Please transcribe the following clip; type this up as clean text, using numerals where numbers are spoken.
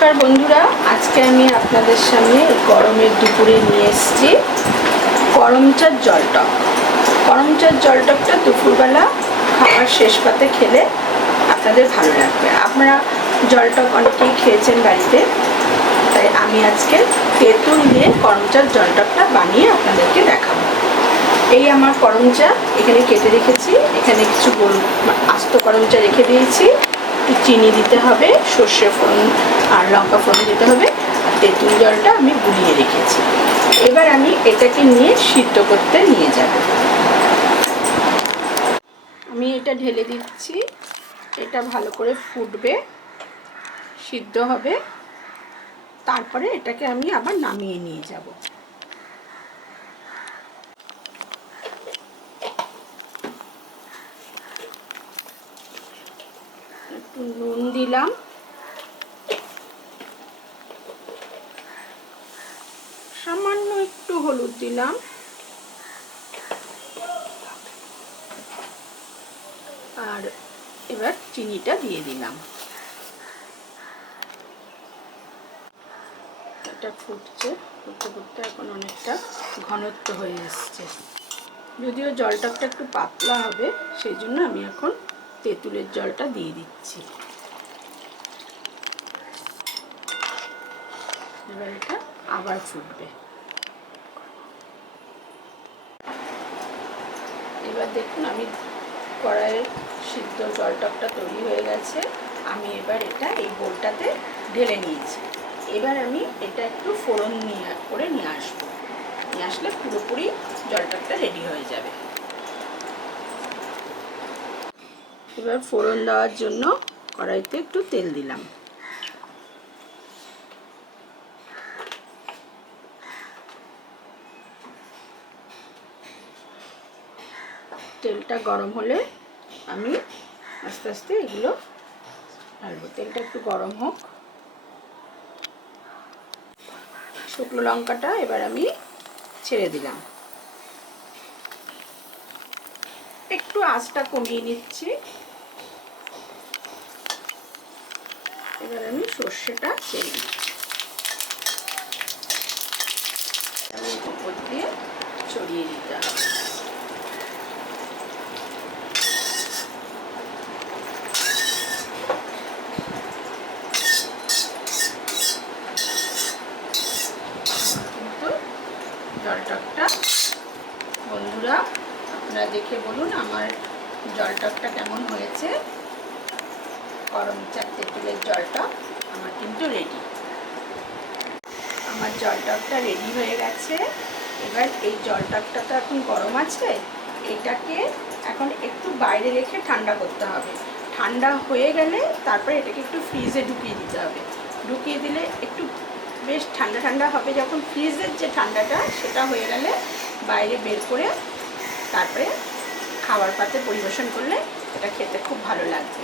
নমস্কার বন্ধুরা, আজকে আমি আপনাদের সামনে গরমের দুপুরে নিয়ে এসেছি করমচার জলটক। করমচার জলটকটা দুপুরবেলা খাবার শেষ পাতে খেলে আপনাদের ভালো লাগবে। আপনারা জলটক অনেকেই খেয়েছেন বাড়িতে, তাই আমি আজকে তেঁতুল দিয়ে করমচার জলটকটা বানিয়ে আপনাদেরকে দেখাবো। এই আমার করমচা এখানে কেটে রেখেছি, এখানে কিছু আস্ত করমচা রেখে দিয়েছি। একটু চিনি দিতে হবে, সর্ষে ফোড়ন আর লঙ্কা ফোড়ন দিতে হবে, আর তেঁতুল জলটা আমি গুলিয়ে রেখেছি। এবার আমি এটাকে নিয়ে সিদ্ধ করতে নিয়ে যাব। আমি এটা ঢেলে দিচ্ছি, এটা ভালো করে ফুটবে, সিদ্ধ হবে, তারপরে এটাকে আমি আবার নামিয়ে নিয়ে যাব। একটু নুন দিলাম, সামান্য একটু হলুদ দিলাম, আর এবার চিনিটা দিয়ে দিলাম। এটা ফুটছে, ফুটতে ফুটতে এখন অনেকটা ঘনত্ব হয়ে এসছে। যদিও জলটকটা একটু পাতলা হবে, সেই জন্য আমি এখন তেঁতুলের জলটা দিয়ে দিচ্ছি। এবার এটা আবার ফুটবে। এবার দেখুন, আমি কড়াইয়ের সিদ্ধ জলটকটা তৈরি হয়ে গেছে। আমি এবার এটা এই বোলটাতে ঢেলে নিয়েছি। এবার আমি এটা একটু ফোড়ন করে নিয়ে আসবো। নিয়ে আসলে পুরোপুরি জলটকটা রেডি হয়ে যাবে। এবার ফোড়ন দেওয়ার জন্য কড়াইতে একটু তেল দিলাম। তেলটা গরম হলে আমি আস্তে আস্তে এগুলো ঢালবো। তেলটা একটু গরম হোক। শুকনো লঙ্কাটা এবার আমি ছেড়ে দিলাম। একটু আঁচটা কমিয়ে নিচ্ছি। এবার আমি সর্ষেটা ছেড়ে দিচ্ছি। আমি উপর দিয়ে ছড়িয়ে দিতে হবে। জলটকটা বন্ধুরা আপনারা দেখে বলুন আমার জলটকটা কেমন হয়েছে। করমচার তেঁতুলের জলটক আমার কিন্তু রেডি। আমার জলটকটা রেডি হয়ে গেছে। এবার এই জলটকটা তো এখন গরম আছে, এটাকে এখন একটু বাইরে রেখে ঠান্ডা করতে হবে। ঠান্ডা হয়ে গেলে তারপরে এটাকে একটু ফ্রিজে ঢুকিয়ে দিতে হবে। ঢুকিয়ে দিলে একটু বেশ ঠান্ডা ঠান্ডা হবে। যখন ফ্রিজের যে ঠান্ডাটা সেটা হয়ে গেলে বাইরে বের করে তারপরে খাবার পাতে পরিবেশন করলে এটা খেতে খুব ভালো লাগবে।